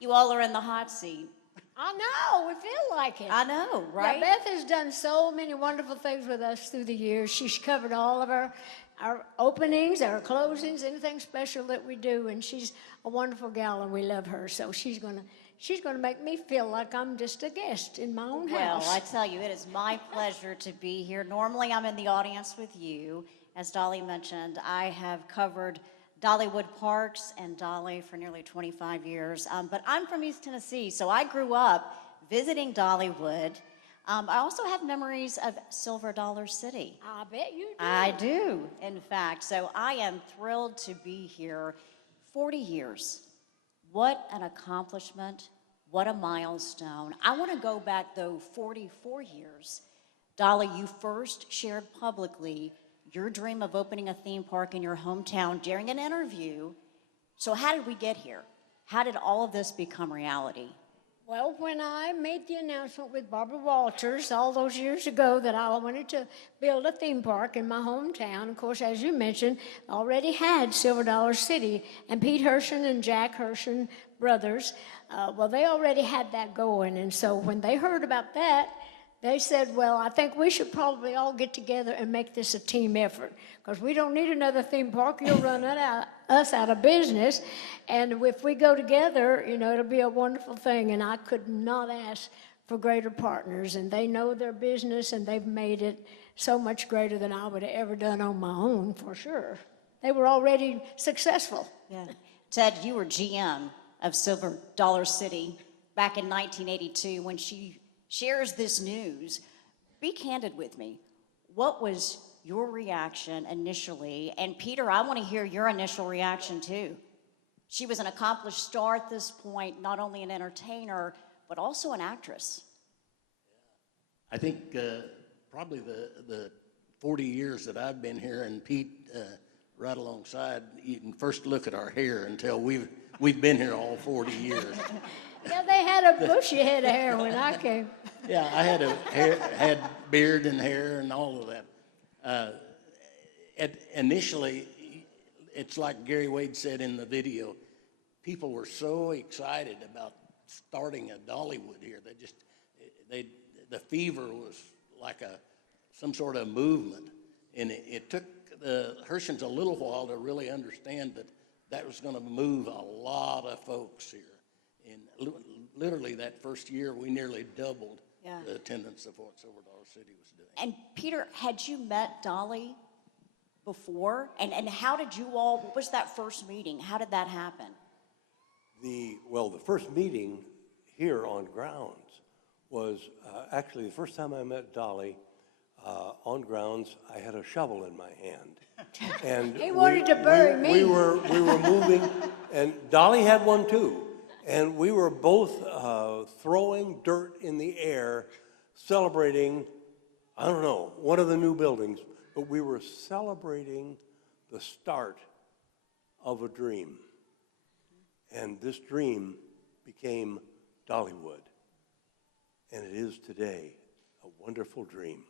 You all are in the hot seat. I know, we feel like it. I know, right? Yeah, Beth has done so many wonderful things with us through the years. She's covered all of our openings, our closings, anything special that we do, and she's a wonderful gal, and we love her. So she's gonna make me feel like I'm just a guest in my own house. Well, I tell you, it is my pleasure to be here. Normally, I'm in the audience with you. As Dolly mentioned, I have covered Dollywood Parks and Dolly for nearly 25 years. But I'm from East Tennessee, so I grew up visiting Dollywood. I also have memories of Silver Dollar City. I bet you do. I do, in fact. So I am thrilled to be here. 40 years. What an accomplishment. What a milestone. I want to go back, though, 44 years. Dolly, you first shared publicly your dream of opening a theme park in your hometown during an interview. So how did we get here? How did all of this become reality? Well, when I made the announcement with Barbara Walters all those years ago that I wanted to build a theme park in my hometown, of course, as you mentioned, I already had Silver Dollar City, and Pete Herschend and Jack Herschend brothers, well, they already had that going. And so when they heard about that, they said, well, I think we should probably all get together and make this a team effort, because we don't need another theme park. You'll run us out of business. And if we go together, you know, it'll be a wonderful thing. And I could not ask for greater partners. And they know their business, and they've made it so much greater than I would have ever done on my own, for sure. They were already successful. Yeah. Ted, you were GM of Silver Dollar City back in 1982 when she shares this news. Be candid with me. What was your reaction initially? And Peter, I want to hear your initial reaction too. She was an accomplished star at this point, not only an entertainer, but also an actress. I think probably the 40 years that I've been here, and Pete right alongside, you can first look at our hair and tell we've been here all 40 years. Yeah, they had a bushy head of hair when I came. Yeah, I had beard and hair and all of that. Initially, it's like Gary Wade said in the video, people were so excited about starting a Dollywood here. The fever was like some sort of movement, and it took the Herschends a little while to really understand that was going to move a lot of folks here. And literally that first year, we nearly doubled the attendance of what Silver Dollar City was doing. And Peter, had you met Dolly before? And how did you all, what was that first meeting? How did that happen? The first meeting here on grounds was actually the first time I met Dolly on grounds. I had a shovel in my hand, and He wanted to bury me. We were moving, and Dolly had one too, and we were both throwing dirt in the air, celebrating, I don't know, one of the new buildings, but we were celebrating the start of a dream. And this dream became Dollywood. And it is today a wonderful dream.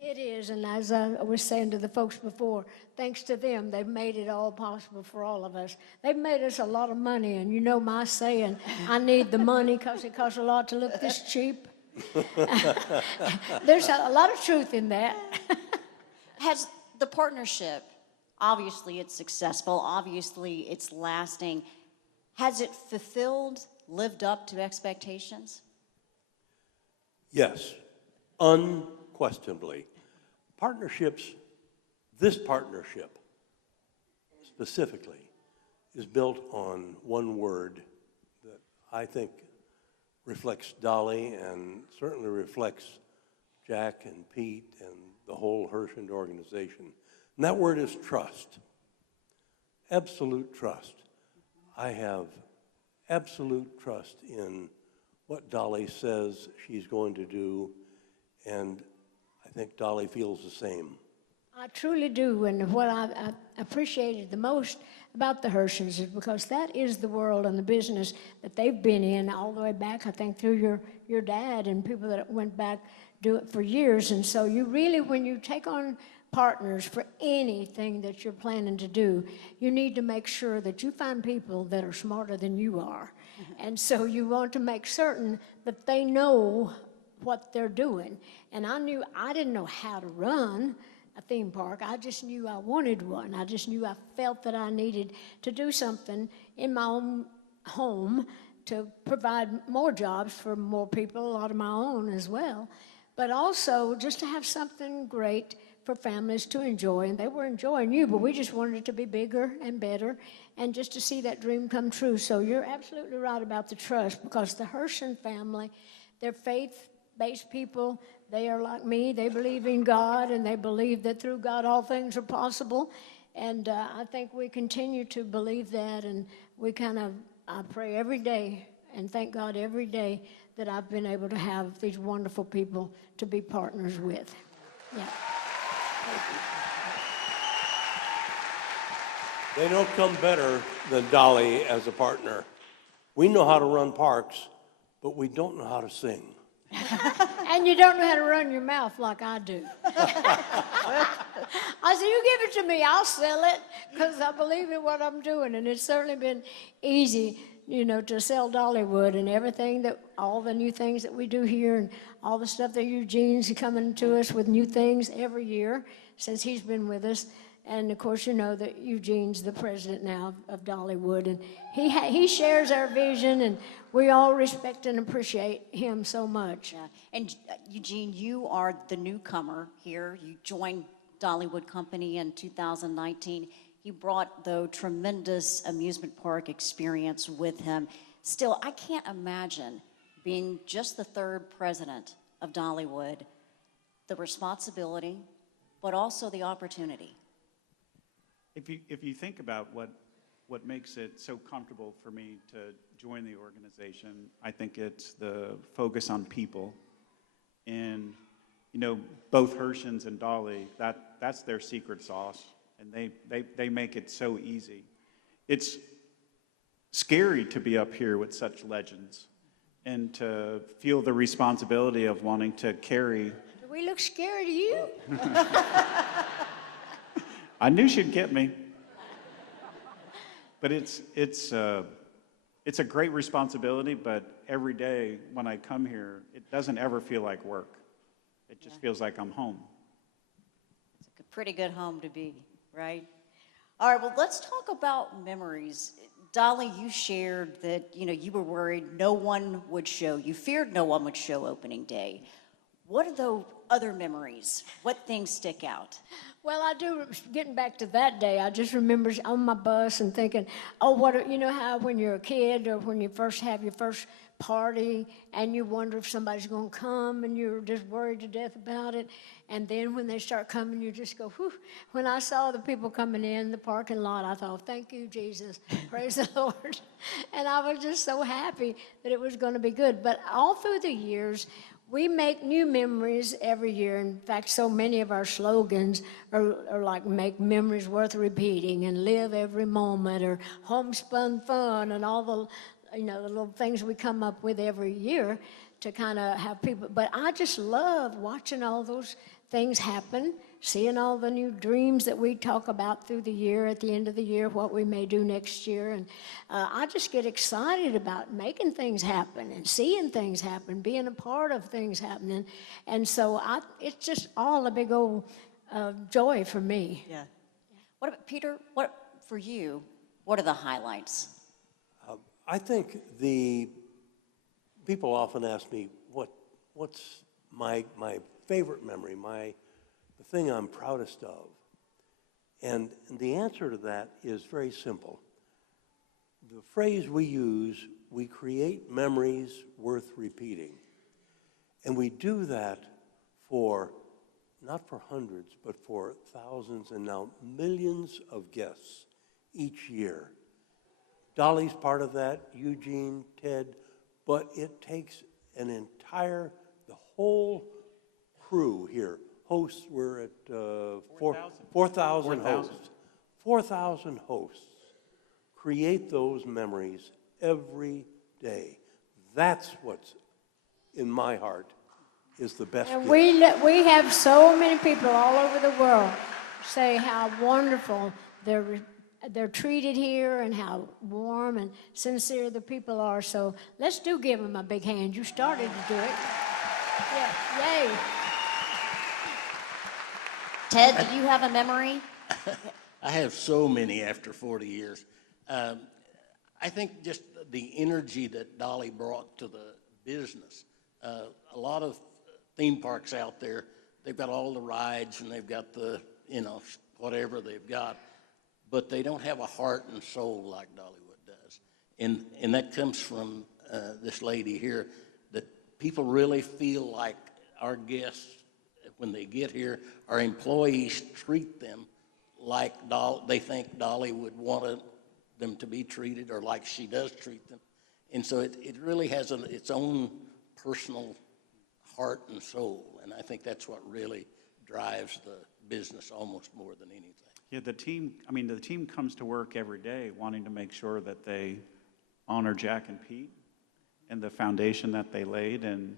It is, and as I was saying to the folks before, thanks to them, they've made it all possible for all of us. They've made us a lot of money, and you know my saying, I need the money because it costs a lot to look this cheap. There's a lot of truth in that. Has the partnership, obviously it's successful, obviously it's lasting, has it fulfilled, lived up to expectations? Yes, unquestionably. This partnership specifically is built on one word that I think reflects Dolly and certainly reflects Jack and Pete and the whole Herschend organization. And that word is trust. Absolute trust. I have absolute trust in what Dolly says she's going to do, and I think Dolly feels the same. I truly do, and what I appreciated the most about the Herschends is because that is the world and the business that they've been in all the way back, I think, through your dad and people that went back do it for years. And so you really, when you take on partners for anything that you're planning to do, you need to make sure that you find people that are smarter than you are. And so you want to make certain that they know what they're doing. And I didn't know how to run a theme park. I just knew I wanted one. I just knew I felt that I needed to do something in my own home to provide more jobs for more people, a lot of my own as well, but also just to have something great for families to enjoy. And they were enjoying you, but we just wanted it to be bigger and better and just to see that dream come true. So you're absolutely right about the trust, because the Herschend family, they're faith-based people. They are like me. They believe in God, and they believe that through God all things are possible. And I think we continue to believe that, and I pray every day and thank God every day that I've been able to have these wonderful people to be partners with. Yeah. They don't come better than Dolly as a partner. We know how to run parks, but we don't know how to sing. And you don't know how to run your mouth like I do. I said, you give it to me, I'll sell it, because I believe in what I'm doing. And it's certainly been easy, to sell Dollywood and everything, all the new things that we do here, and all the stuff that Eugene's coming to us with new things every year since he's been with us. And of course, you know that Eugene's the president now of Dollywood, and he shares our vision, and we all respect and appreciate him so much. Yeah. And Eugene, you are the newcomer here. You joined Dollywood Company in 2019. He brought, though, tremendous amusement park experience with him. Still, I can't imagine being just the third president of Dollywood, the responsibility, but also the opportunity. If you think about what makes it so comfortable for me to join the organization, I think it's the focus on people. And, both Herschends and Dolly, that's their secret sauce. And they make it so easy. It's scary to be up here with such legends and to feel the responsibility of wanting to carry. Do we look scary to you? I knew she'd get me. But it's a great responsibility, but every day when I come here, it doesn't ever feel like work. It just feels like I'm home. It's a pretty good home to be, right? All right, well, let's talk about memories. Dolly, you shared that, you were worried no one would show. You feared no one would show opening day. What are those other memories? What things stick out? Well, I do, getting back to that day, I just remember on my bus and thinking, how when you're a kid or when you first have your first party and you wonder if somebody's going to come and you're just worried to death about it. And then when they start coming, you just go, whew. When I saw the people coming in the parking lot, I thought, thank you, Jesus. Praise the Lord. And I was just so happy that it was going to be good. But all through the years, we make new memories every year. In fact, so many of our slogans are like make memories worth repeating and live every moment or homespun fun and all the the little things we come up with every year to kind of have people. But I just love watching all those things happen, seeing all the new dreams that we talk about through the year, at the end of the year, what we may do next year. And I just get excited about making things happen and seeing things happen, being a part of things happening. And so it's just all a big old joy for me. Yeah. What about, Peter, for you, what are the highlights? I think the people often ask me, what's my favorite memory, the thing I'm proudest of? And the answer to that is very simple. The phrase we use, we create memories worth repeating. And we do that not for hundreds, but for thousands and now millions of guests each year. Dolly's part of that, Eugene, Ted, but it takes the whole crew here. Hosts, we're at 4,000 hosts. 4,000 hosts create those memories every day. That's what's in my heart is the best And gift. we have so many people all over the world say how wonderful their they're treated here and how warm and sincere the people are. So let's give them a big hand. You started to do it. Yeah, yay. Ted, do you have a memory? I have so many after 40 years. I think just the energy that Dolly brought to the business. A lot of theme parks out there, they've got all the rides and they've got the, whatever they've got, but they don't have a heart and soul like Dollywood does. And that comes from this lady here, that people really feel like our guests, when they get here, our employees treat them like they think Dolly would want them to be treated, or like she does treat them. And so it really has its own personal heart and soul, and I think that's what really drives the business almost more than anything. Yeah, the team comes to work every day wanting to make sure that they honor Jack and Pete and the foundation that they laid, and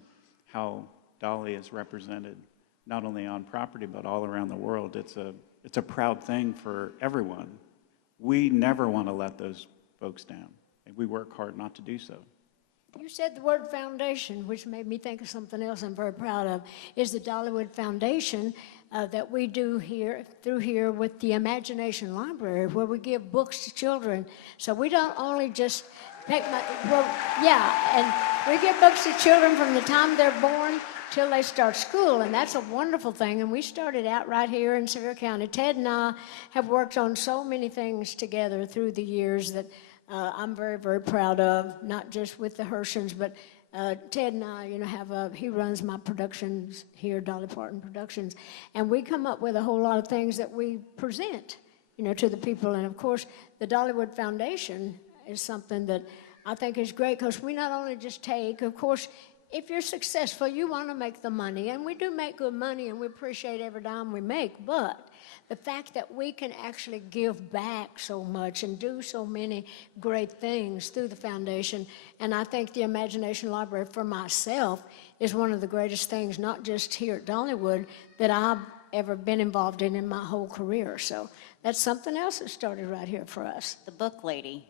how Dolly is represented not only on property but all around the world. It's a proud thing for everyone. We never want to let those folks down, and we work hard not to do so. You said the word foundation, which made me think of something else I'm very proud of, is the Dollywood Foundation that we do through here with the Imagination Library, where we give books to children. So we don't only just and we give books to children from the time they're born till they start school, and that's a wonderful thing. And we started out right here in Sevier County. Ted and I have worked on so many things together through the years that I'm very, very proud of, not just with the Herschends, but Ted and I, he runs my productions here, Dolly Parton Productions, and we come up with a whole lot of things that we present, to the people. And of course, the Dollywood Foundation is something that I think is great, because we not only just take, of course, if you're successful, you want to make the money, and we do make good money, and we appreciate every dime we make, but the fact that we can actually give back so much and do so many great things through the foundation, and I think the Imagination Library for myself is one of the greatest things, not just here at Dollywood, that I've ever been involved in my whole career. So that's something else that started right here for us. The book lady.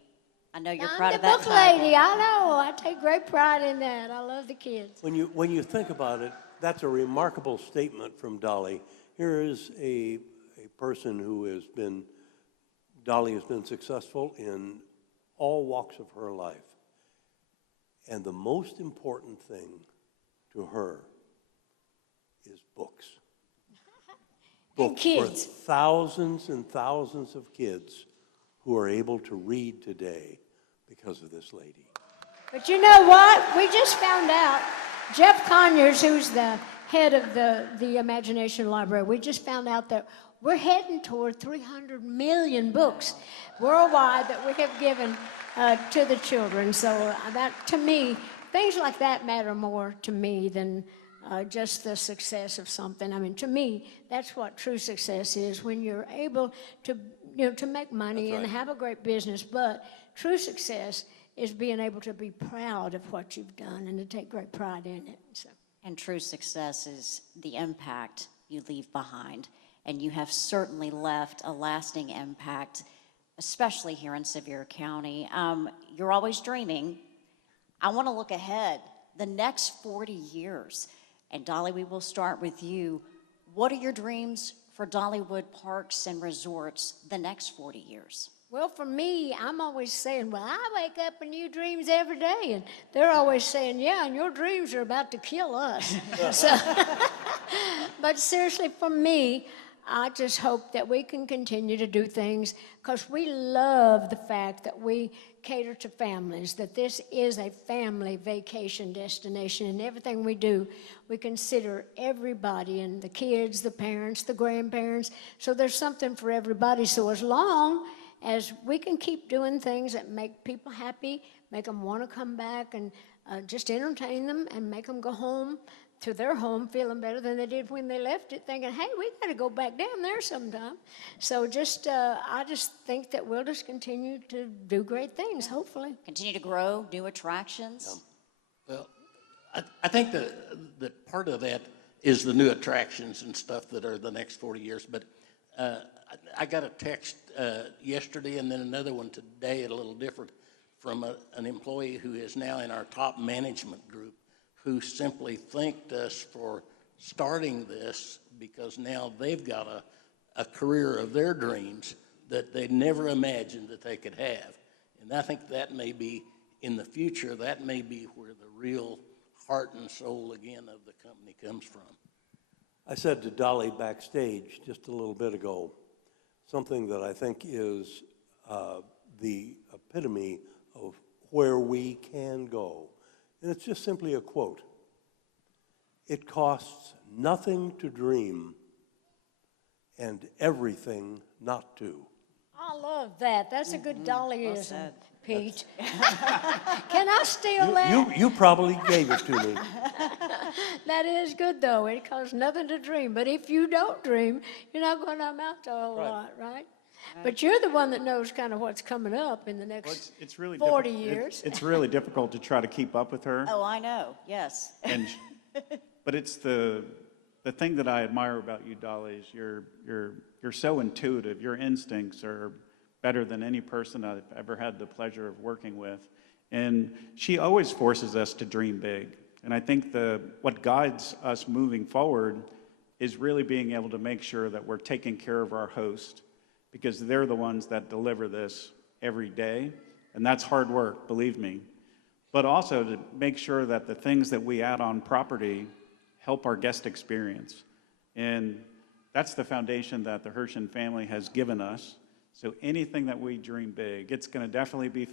I know you're I'm proud the of that book title. lady. I know. I take great pride in that. I love the kids. When you think about it, that's a remarkable statement from Dolly. Here is a person who Dolly has been successful in all walks of her life. And the most important thing to her is books. Books for kids. thousands and thousands of kids who are able to read today because of this lady. But you know what? We just found out, Jeff Conyers, who's the head of the Imagination Library, we just found out that we're heading toward 300 million books worldwide that we have given to the children. So that, to me, things like that matter more to me than just the success of something. I mean, to me, that's what true success is, when you're able to, to make money and have a great business. But true success is being able to be proud of what you've done and to take great pride in it. So. And true success is the impact you leave behind. And you have certainly left a lasting impact, especially here in Sevier County. You're always dreaming. I want to look ahead, the next 40 years. And Dolly, we will start with you. What are your dreams for Dollywood Parks and Resorts the next 40 years? Well, for me, I'm always saying, well, I wake up in new dreams every day. And they're always saying, yeah, and your dreams are about to kill us. But seriously, for me, I just hope that we can continue to do things, because we love the fact that we cater to families, that this is a family vacation destination, and everything we do, we consider everybody, and the kids, the parents, the grandparents, so there's something for everybody. So as long as we can keep doing things that make people happy, make them want to come back, and just entertain them and make them go home to their home feeling better than they did when they left it, thinking, hey, we got to go back down there sometime. So I just think that we'll just continue to do great things, hopefully. Continue to grow, new attractions? Well, I think that part of that is the new attractions and stuff that are the next 40 years, but I got a text yesterday and then another one today, a little different, from an employee who is now in our top management group, who simply thanked us for starting this because now they've got a career of their dreams that they never imagined that they could have. And I think that may be, in the future, that may be where the real heart and soul again of the company comes from. I said to Dolly backstage just a little bit ago, something that I think is the epitome of where we can go. And it's just simply a quote. It costs nothing to dream and everything not to. I love that. That's a good Dollyism, said. Pete. Can I steal that? You probably gave it to me. That is good, though. It costs nothing to dream. But if you don't dream, you're not going to amount to a whole lot, right? But you're the one that knows kind of what's coming up in the next Well, it's really 40 diffi- years. It's really difficult to try to keep up with her. Oh, I know, yes. And but it's the thing that I admire about you, Dolly, is you're so intuitive. Your instincts are better than any person I've ever had the pleasure of working with. And she always forces us to dream big. And I think what guides us moving forward is really being able to make sure that we're taking care of our host, because they're the ones that deliver this every day. And that's hard work, believe me. But also to make sure that the things that we add on property help our guest experience. And that's the foundation that the Herschend family has given us. So anything that we dream big, it's going to definitely be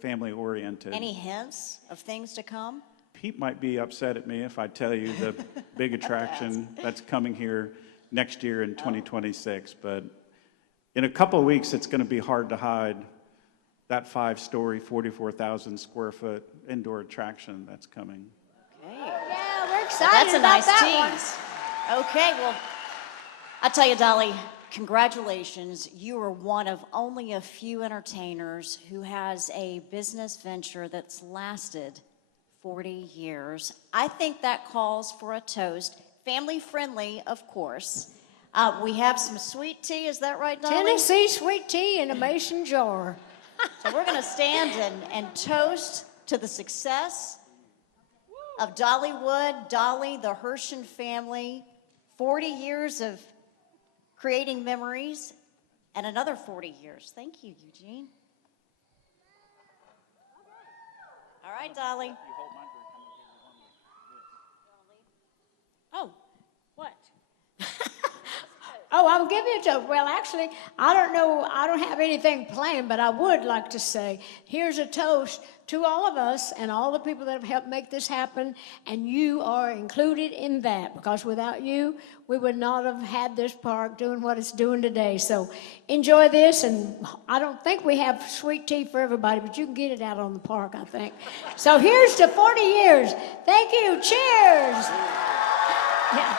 family oriented. Any hints of things to come? Pete might be upset at me if I tell you the big attraction that's coming here next year in 2026. But in a couple of weeks, it's going to be hard to hide that 5-story, 44,000 square foot indoor attraction that's coming. Okay. Yeah, we're excited That's a about nice that tease. Okay, well, I tell you, Dolly, congratulations. You are one of only a few entertainers who has a business venture that's lasted 40 years. I think that calls for a toast. Family friendly, of course. We have some sweet tea, is that right, one. Dolly? Tennessee sweet tea in a mason jar. So we're going to stand and toast to the success of Dollywood, Dolly, the Herschend family, 40 years of creating memories, and another 40 years. Thank you, Eugene. All right, Dolly. Oh, what? Oh, I'll give you a toast. Well, actually, I don't know. I don't have anything planned, but I would like to say, here's a toast to all of us and all the people that have helped make this happen, and you are included in that, because without you, we would not have had this park doing what it's doing today. So enjoy this, and I don't think we have sweet tea for everybody, but you can get it out on the park, I think. So here's to 40 years. Thank you. Cheers. Yeah.